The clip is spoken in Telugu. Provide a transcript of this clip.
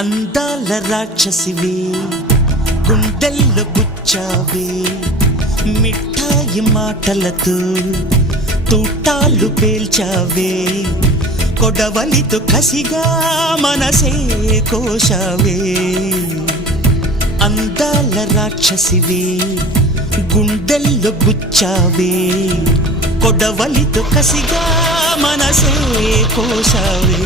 అందాల రాక్షసివే గుండెల్లో గుచ్చావే మిఠాయి మాటలతో తూటాలు పేల్చావే కొడవలితో కసిగా మనసే కోశావే అందాల రాక్షసివే గుండెల్లో గుచ్చావే కొడవలితో కసిగా మనసే కోశావే